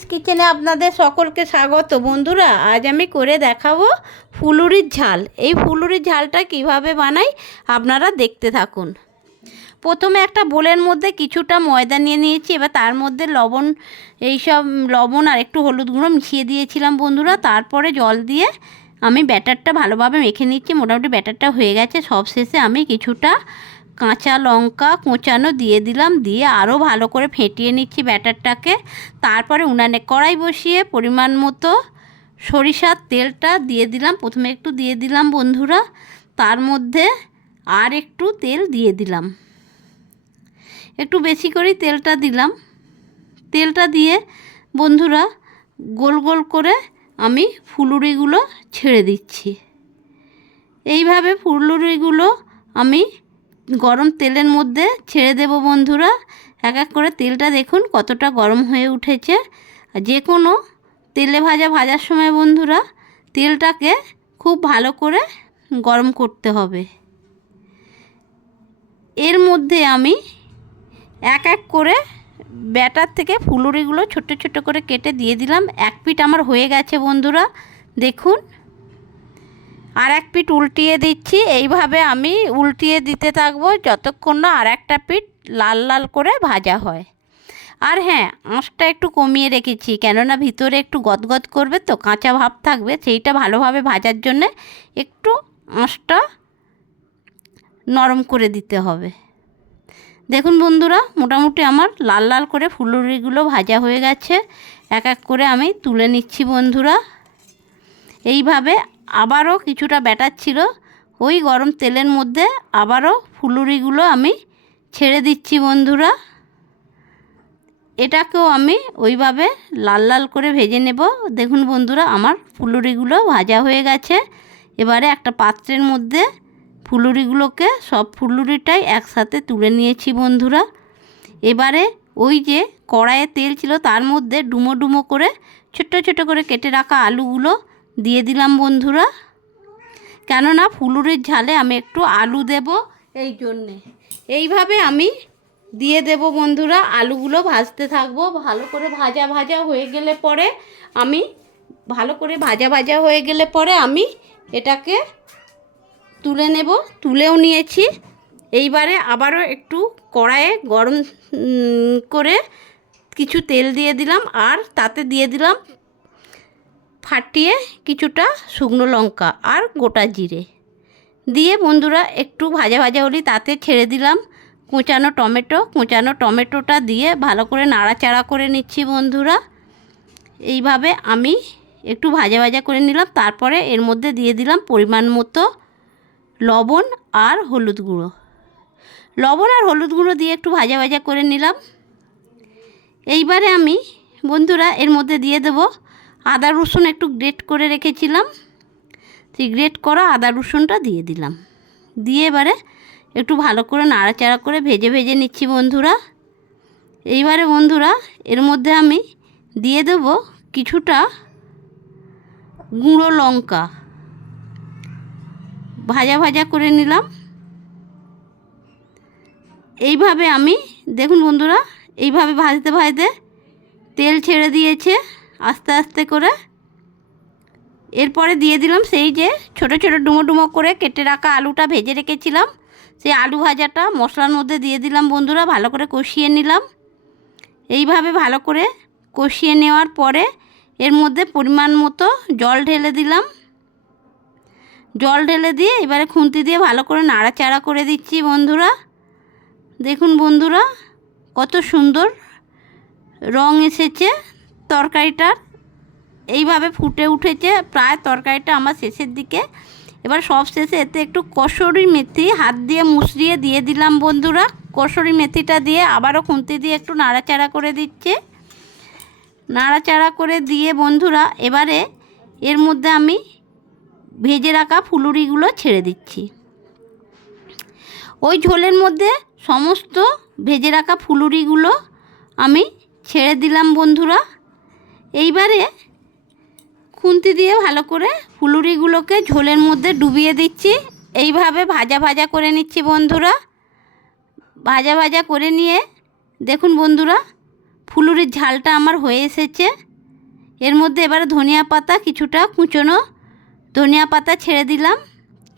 রিমিস কিচেনে আপনাদের সকলকে স্বাগত। বন্ধুরা, আজ আমি করে দেখাবো ফুলুরির ঝাল। এই ফুলুরির ঝালটা কিভাবে বানাই আপনারা দেখতে থাকুন। প্রথমে একটা বোলের মধ্যে কিছুটা ময়দা নিয়ে নিয়েছি। এবার তার মধ্যে লবণ আর একটু হলুদ গুঁড়ো মিশিয়ে দিয়েছিলাম বন্ধুরা। তারপরে জল দিয়ে আমি ব্যাটারটা ভালোভাবে মেখে নিচ্ছি। মোটামুটি ব্যাটারটা হয়ে গেছে। সবশেষে আমি কিছুটা কাঁচা লঙ্কা কোঁচানো দিয়ে দিলাম, দিয়ে আরও ভালো করে ফেটিয়ে নিচ্ছি ব্যাটারটাকে। তারপরে উনানে কড়াই বসিয়ে পরিমাণ মতো সরিষার তেলটা দিয়ে দিলাম। প্রথমে একটু দিয়ে দিলাম বন্ধুরা, তার মধ্যে আর একটু তেল দিয়ে দিলাম, একটু বেশি করেই তেলটা দিলাম। তেলটা দিয়ে বন্ধুরা গোল গোল করে আমি ফুলুরিগুলো ছেড়ে দিচ্ছি। এইভাবে ফুলুরিগুলো আমি গরম তেলের মধ্যে ছেড়ে দেব বন্ধুরা। এক এক করে তেলটা দেখুন কতটা গরম হয়ে উঠেছে। যে কোনো তেলে ভাজার সময় বন্ধুরা তেলটাকে খুব ভালো করে গরম করতে হবে। এর মধ্যে আমি এক এক করে ব্যাটার থেকে ফুলুরিগুলো ছোট ছোট করে কেটে দিয়ে দিলাম। এক পিঠ আমার হয়ে গেছে বন্ধুরা, দেখুন। আর এক পিঠ উল্টিয়ে দিচ্ছি। এইভাবে আমি উল্টিয়ে দিতে থাকবো যতক্ষণ না আর একটা পিঠ লাল লাল করে ভাজা হয়। আর হ্যাঁ, আঁচটা একটু কমিয়ে রেখেছি, কেননা ভিতরে একটু গদগদ করবে তো, কাঁচা ভাব থাকবে। সেইটা ভালোভাবে ভাজার জন্যে একটু আঁচটা নরম করে দিতে হবে। দেখুন বন্ধুরা, মোটামুটি আমার লাল লাল করে ফুলুরিগুলো ভাজা হয়ে গেছে। এক এক করে আমি তুলে নিচ্ছি বন্ধুরা। এইভাবে আবারও কিছুটা ব্যাটার ছিল, ওই গরম তেলের মধ্যে আবারও ফুলুরিগুলো আমি ছেড়ে দিচ্ছি বন্ধুরা। এটাকেও আমি ওইভাবে লাল লাল করে ভেজে নেব। দেখুন বন্ধুরা, আমার ফুলুরিগুলো ভাজা হয়ে গেছে। এবারে একটা পাত্রের মধ্যে ফুলুরিগুলোকে সব ফুলুরিটাই একসাথে তুলে নিয়েছি বন্ধুরা। এবারে ওই যে কড়াইয়ে তেল ছিল তার মধ্যে ডুমো ডুমো করে ছোট ছোট করে কেটে রাখা আলুগুলো দিয়ে দিলাম বন্ধুরা। কেননা ফুলুরির ঝালে আমি একটু আলু দেব, এই জন্যে এইভাবে আমি দিয়ে দেব বন্ধুরা। আলুগুলো ভাজতে থাকবো। ভালো করে ভাজা হয়ে গেলে পরে আমি এটাকে তুলে নেব। তুলেও নিয়েছি। এইবারে আবারও একটু কড়াইয়ে গরম করে কিছু তেল দিয়ে দিলাম, আর তাতে দিয়ে দিলাম ফাটিয়ে কিছুটা শুকনো লঙ্কা আর গোটা জিরে দিয়ে বন্ধুরা একটু ভাজা হলে তাতে ছেড়ে দিলাম কোঁচানো টমেটোটা দিয়ে ভালো করে নাড়াচাড়া করে নিচ্ছি বন্ধুরা। এইভাবে আমি একটু ভাজা করে নিলাম। তারপরে এর মধ্যে দিয়ে দিলাম পরিমাণ মতো লবণ আর হলুদ গুঁড়ো দিয়ে একটু ভাজা করে নিলাম। এইবারে আমি বন্ধুরা এর মধ্যে দিয়ে দেব আদা রসুন একটু গ্রেট করে রেখেছিলাম। সেই গ্রেট করা আদা রসুনটা দিয়ে দিলাম। দিয়ে এবারে একটু ভালো করে নাড়াচাড়া করে ভেজে নিচ্ছি বন্ধুরা। এইবারে বন্ধুরা এর মধ্যে আমি দিয়ে দেব কিছুটা গুঁড়ো লঙ্কা। ভাজা করে নিলাম। এইভাবে আমি দেখুন বন্ধুরা, এইভাবে ভাজতে তেল ছেড়ে দিয়েছে আস্তে আস্তে করে। এরপরে দিয়ে দিলাম সেই যে ছোট ছোট ডুমো করে কেটে রাখা আলুটা ভেজে রেখেছিলাম। সেই আলু ভাজাটা মশলার মধ্যে দিয়ে দিলাম বন্ধুরা। ভালো করে কষিয়ে নিলাম। এইভাবে ভালো করে কষিয়ে নেওয়ার পরে এর মধ্যে পরিমাণ মতো জল ঢেলে দিলাম। জল ঢেলে দিয়ে এবারে খুন্তি দিয়ে ভালো করে নাড়াচাড়া করে দিচ্ছি বন্ধুরা। দেখুন বন্ধুরা কত সুন্দর রং এসেছে তরকারিটার। এইভাবে ফুটে উঠেছে প্রায় তরকারিটা আমার শেষের দিকে। এবার সব শেষে এতে একটু কসুরি মেথি হাত দিয়ে মুচড়িয়ে দিয়ে দিলাম বন্ধুরা। কসুরি মেথিটা দিয়ে আবারও খুন্তি দিয়ে একটু নাড়াচাড়া করে দিচ্ছে। নাড়াচাড়া করে দিয়ে বন্ধুরা এবারে এর মধ্যে আমি ভেজে রাখা ফুলুরিগুলো ছেড়ে দিচ্ছি। ওই ঝোলের মধ্যে সমস্ত ভেজে রাখা ফুলুরিগুলো আমি ছেড়ে দিলাম বন্ধুরা। এইবারে খুন্তি দিয়ে ভালো করে ফুলুরিগুলোকে ঝোলের মধ্যে ডুবিয়ে দিচ্ছি। এইভাবে ভাজা করে নিচ্ছি বন্ধুরা। ভাজা করে নিয়ে দেখুন বন্ধুরা ফুলুরির ঝালটা আমার হয়ে এসেছে। এর মধ্যে এবারে ধনিয়া পাতা কিছুটা কুচোনো ধনিয়া পাতা ছেড়ে দিলাম,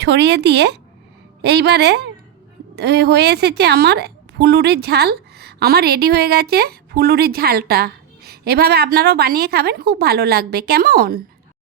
ছড়িয়ে দিয়ে এইবারে হয়ে এসেছে আমার ফুলুরির ঝাল। আমার রেডি হয়ে গেছে ফুলুরির ঝালটা। এভাবে আপনারাও বানিয়ে খাবেন, খুব ভালো লাগবে। কেমন?